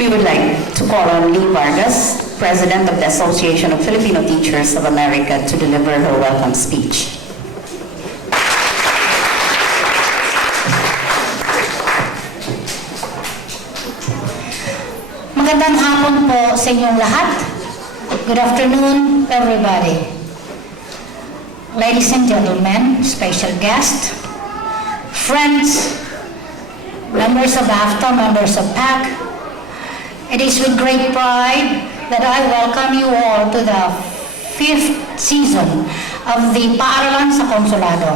We would like to call on Lee Vargas, President of the Association of Filipino Teachers of America, to deliver her welcome speech. Magandang hapon po sa inyong lahat. Good afternoon, everybody. Ladies and gentlemen, special guests, friends, members of AFTA, members of PAC, it is with great pride that I welcome you all to the 5th season of the Paaralan sa Konsulado.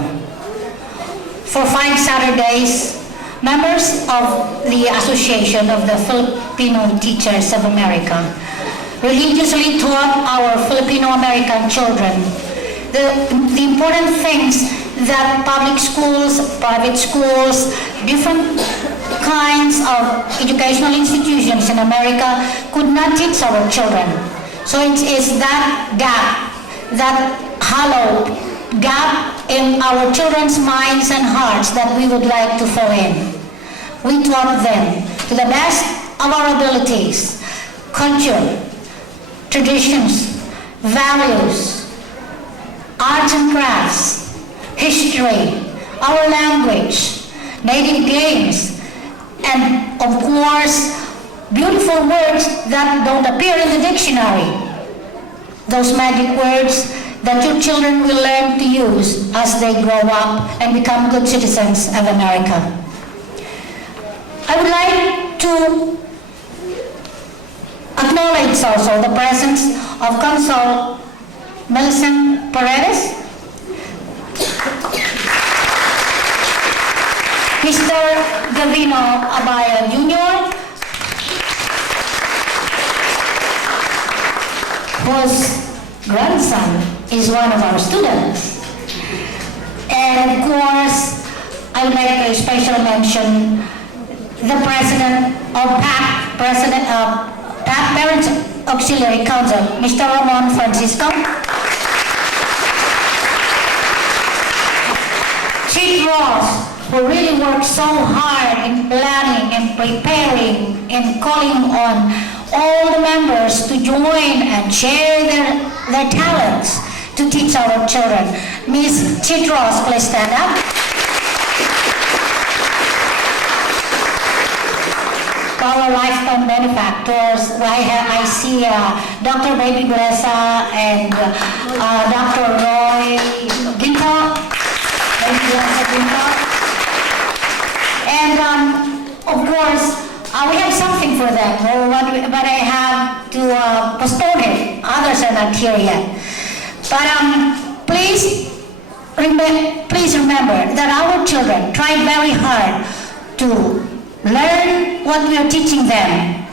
For 5 Saturdays, members of the Association of the Filipino Teachers of America religiously taught our Filipino-American children the important things that public schools, private schools, different kinds of educational institutions in America could not teach our children. So it is that gap, that hollow gap in our children's minds and hearts that we would like to fill in. We taught them to the best of our abilities, culture, traditions, values, arts and crafts, history, our language, native games, and of course, beautiful words that don't appear in the dictionary. Those magic words that your children will learn to use as they grow up and become good citizens of America. I would like to acknowledge also the presence of Consul Millicent Paredes, Mr. Gavino Abaya Jr., whose grandson is one of our students. And of course, I would like to especially mention the President of PAC, President of PAC Parents Auxiliary Council, Mr. Ramon Francisco. Chief Ross, who really worked so hard in planning and preparing and calling on all the members to join and share their talents to teach our children. Ms. Chitros, please stand up. Our lifetime benefactors, I see Dr. Baby Glesa and Dr. Roy Ginto. And of course, we have something for them, but I have to postpone it. Others are not here yet. But please remember that our children tried very hard to learn what we are teaching them.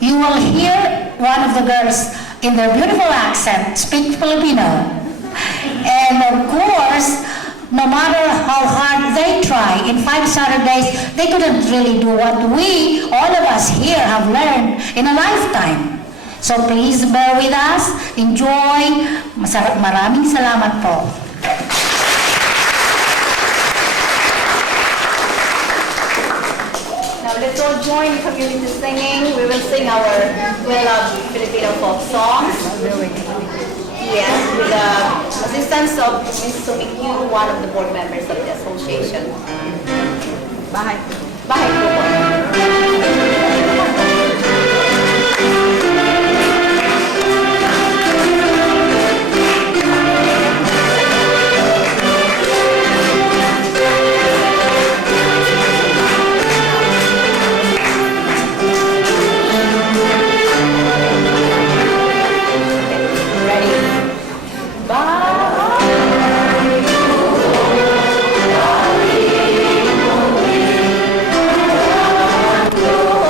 You will hear one of the girls in their beautiful accent speak Filipino. And of course, no matter how hard they try, in 5 Saturdays, they couldn't really do what we, all of us here, have learned in a lifetime. So please bear with us, enjoy. Maraming salamat po. Now let's all join community singing. We will sing our well-loved Filipino folk songs. Yes, with the assistance of Ms. Sumikyu, one of the board members of the association. Bahay. Bahay po po. Oh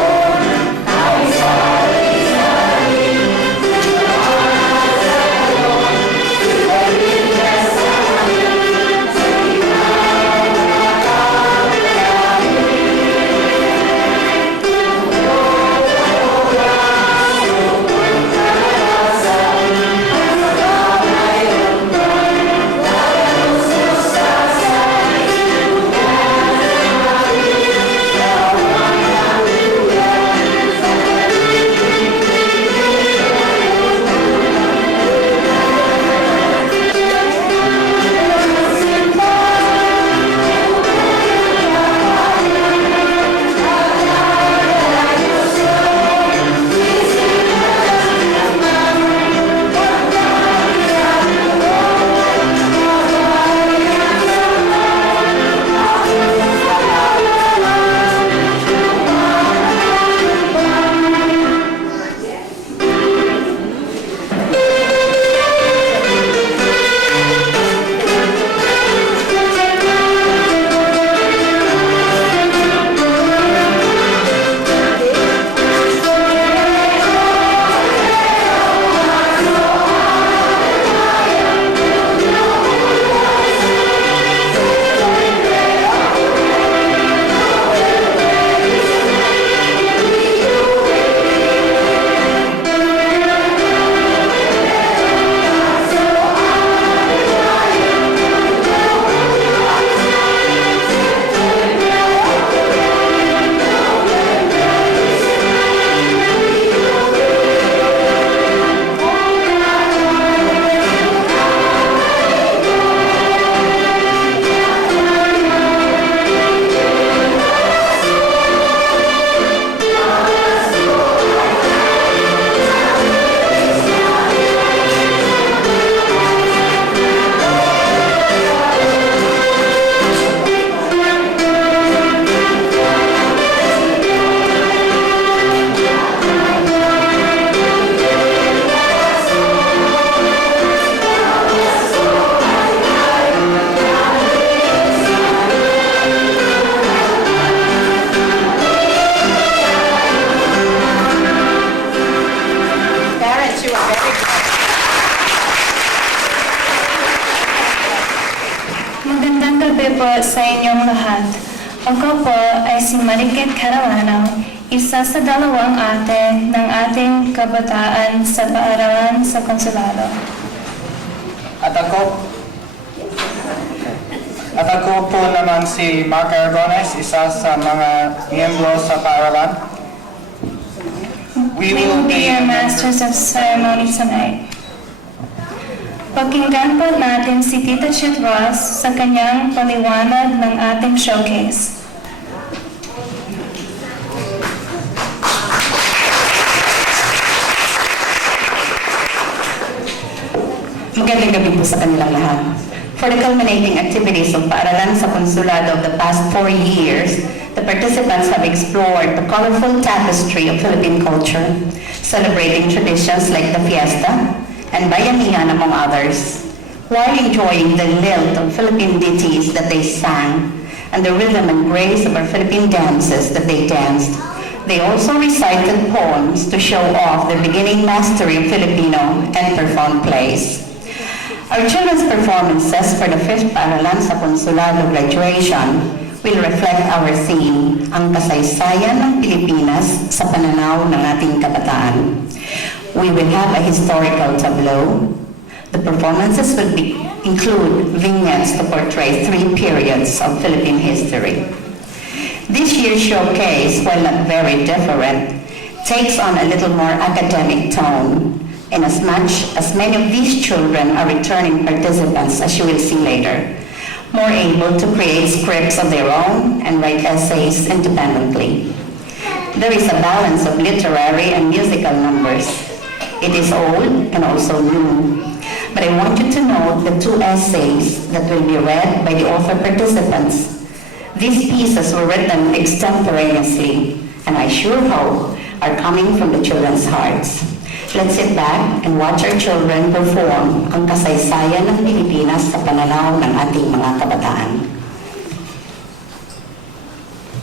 sa inyong lahat. Ako po ay si Marikit Caralano, isa sa dalawang ate ng ating kabataan sa paaralan sa konsulado. At ako po naman si Mark Aragones, isa sa mga miyembro sa paaralan. We will be your masters of ceremony tonight. Pakinggan po natin si Tita Chit Ross sa kanyang paliwanag ng ating showcase. Magandang gabi po sa kanilang lahat. For the culminating activities of Paaralan sa Konsulado of the past 4 years, the participants have explored the colorful tapestry of Philippine culture, celebrating traditions like the fiesta and bayanihan among others, while enjoying the lilt of Philippine ditties that they sang and the rhythm and grace of our Philippine dances that they danced. They also recited poems to show off their beginning mastery of Filipino and performed plays. Our children's performances for the 5th Paaralan sa Konsulado graduation will reflect our theme, ang kasaysayan ng Pilipinas sa pananaw ng ating kabataan. We will have a historical tableau. The performances will include vignettes to portray 3 periods of Philippine history. This year's showcase, while not very different, takes on a little more academic tone, in as much as many of these children are returning participants, as you will see later, more able to create scripts of their own and write essays independently. There is a balance of literary and musical numbers. It is old and also new. But I want you to note the 2 essays that will be read by the author participants. These pieces were written extemporaneously, and I sure hope are coming from the children's hearts. Let's sit back and watch our children perform ang kasaysayan ng Pilipinas sa pananaw ng ating mga kabataan.